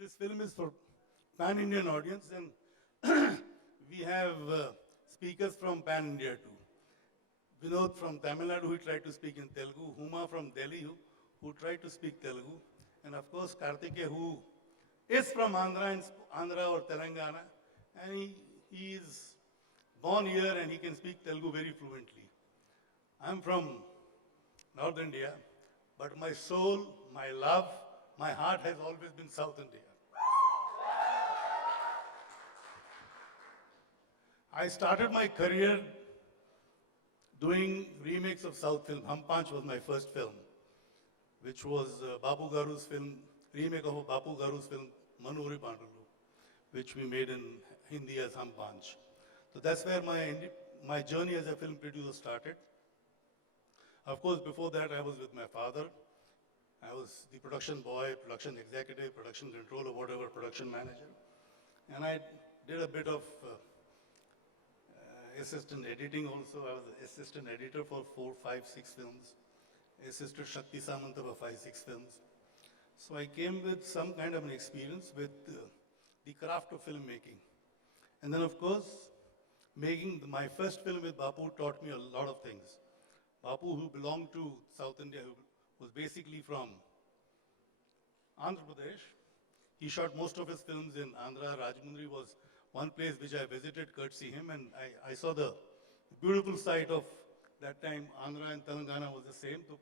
this film is for pan-Indian audience, and we have speakers from pan-India too. Vinod from Tamil Nadu, who tried to speak in Telugu. Huma from Delhi, who tried to speak Telugu. And of course, Kartikeya, who is from Andhra or Telangana. And he is born here and he can speak Telugu very fluently. I'm from North India, but my soul, my love, my heart has always been South India. I started my career doing remakes of South film. Hum Panch was my first film, which was Bapu Garu's film, remake of a Bapu Garu's film, Manuri Pandalu, which we made in Hindi as Hum Panch. So that's where my journey as a film producer started. Of course, before that, I was with my father. I was the production boy, production executive, production controller, whatever, production manager. And I did a bit of assistant editing also. I was assistant editor for 4, 5, 6 films. Assisted Shakti Samanta for 5, 6 films. So I came with some kind of an experience with the craft of filmmaking. And then of course, making my first film with Bapu taught me a lot of things. Bapu, who belonged to South India, who was basically from Andhra Pradesh. He shot most of his films in Andhra. Rajmundry was one place which I visited courtesy him, and I saw the beautiful sight of that time. Andhra and Telangana was the same. So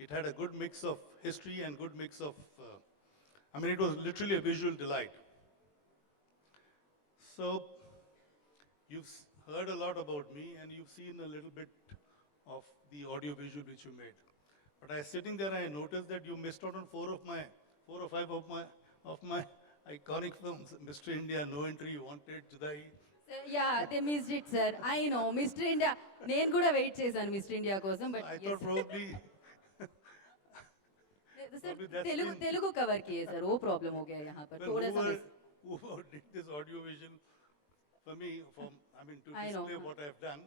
it had a good mix of history and good mix of, it was literally a visual delight. So you've heard a lot about me and you've seen a little bit of the audio visual which you made. But I was sitting there and I noticed that you missed out on 4 or 5 of my iconic films. Mr. India, No Entry, Wanted, Judai. Yeah, they missed it, sir. I know. Mr. India, నేను కూడా wait చేశాను mister India కోసం but I thought probably Telugu Telugu cover किए sir वो problem हो गया यहाँ पर थोड़ा सा whoever did this audio vision for me to display what I've done,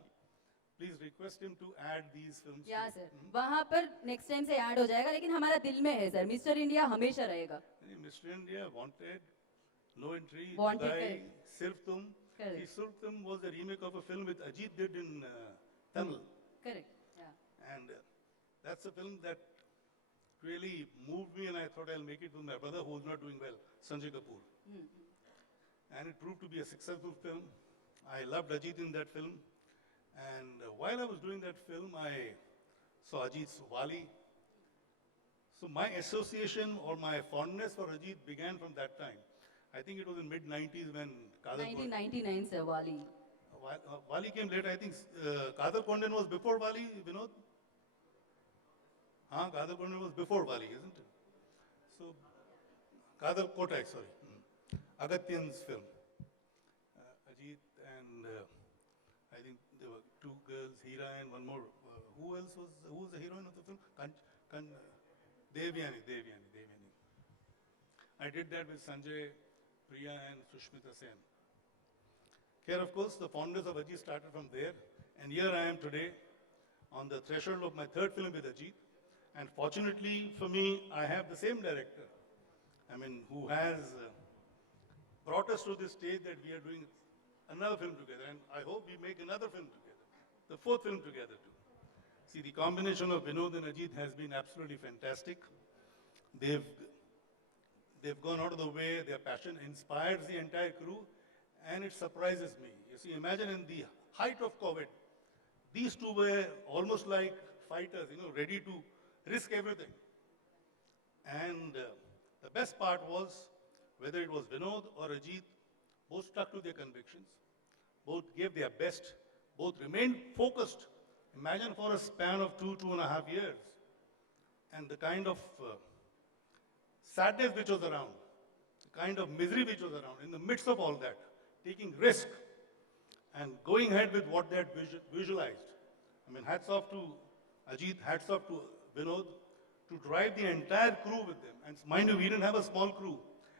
please request him to add these films. या सर वहाँ पर नेक्स्ट टाइम से ऐड हो जाएगा लेकिन हमारा दिल में है सर मिस्टर इंडिया हमेशा रहेगा. Mr. India, Wanted, No Entry, Wanted, Judai, Sirf Tum. See, Sirf Tum was a remake of a film which Ajith did in Tamil. Correct. Yeah. And that's a film that really moved me, and I thought I'll make it with my brother who was not doing well, Sanjay Kapoor. And it proved to be a successful film. I loved Ajith in that film. And while I was doing that film, I saw Ajith's Wali. So my association or my fondness for Ajith began from that time. I think it was in mid-90s when Kadal 1999 sir, Wali. Wali came later. I think Kadal Kondan was before Wali, Vinod? Kadal Kondan was before Wali, isn't it? So, Kadal Kotak, sorry. Agatyan's film. Ajith and I think there were 2 girls, Hira and one more. Who was the heroine of the film? Devyani. I did that with Sanjay, Priya and Sushmita Sen. Here, of course, the fondness of Ajit started from there. And here I am today on the threshold of my 3rd film with Ajit. And fortunately for me, I have the same director, who has brought us to this stage that we are doing another film together. And I hope we make another film together, the 4th film together too. See, the combination of Vinod and Ajit has been absolutely fantastic. They've gone out of the way, their passion inspires the entire crew, and it surprises me. You see, imagine in the height of COVID, these 2 were almost like fighters, ready to risk everything. And the best part was, whether it was Vinod or Ajit, both stuck to their convictions, both gave their best, both remained focused. Imagine for a span of 2.5 years, and the kind of sadness which was around, the kind of misery which was around, in the midst of all that, taking risk and going ahead with what they had visualized. Hats off to Ajit, hats off to Vinod, to drive the entire crew with them. And mind you, we didn't have a small crew.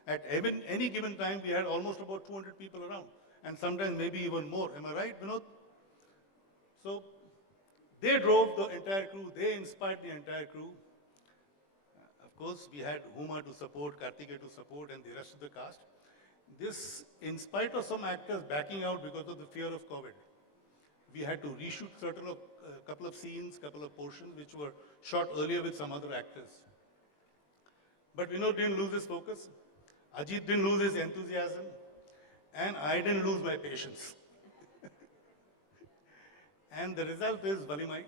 At any given time, we had almost about 200 people around, and sometimes maybe even more. Am I right, Vinod? So, they drove the entire crew, they inspired the entire crew. Of course, we had Huma to support, Kartikeya to support, and the rest of the cast. This, in spite of some actors backing out because of the fear of COVID, we had to reshoot couple of scenes, couple of portions which were shot earlier with some other actors. But Vinod didn't lose his focus. Ajith didn't lose his enthusiasm. And I didn't lose my patience. And the result is Valimai.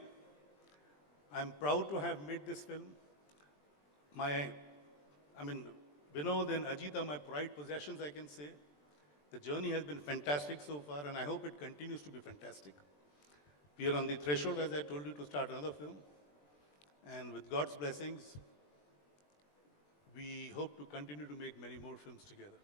I'm proud to have made this film. Vinod and Ajith are my pride possessions, I can say. The journey has been fantastic so far, and I hope it continues to be fantastic. We are on the threshold, as I told you, to start another film. And with God's blessings, we hope to continue to make many more films together.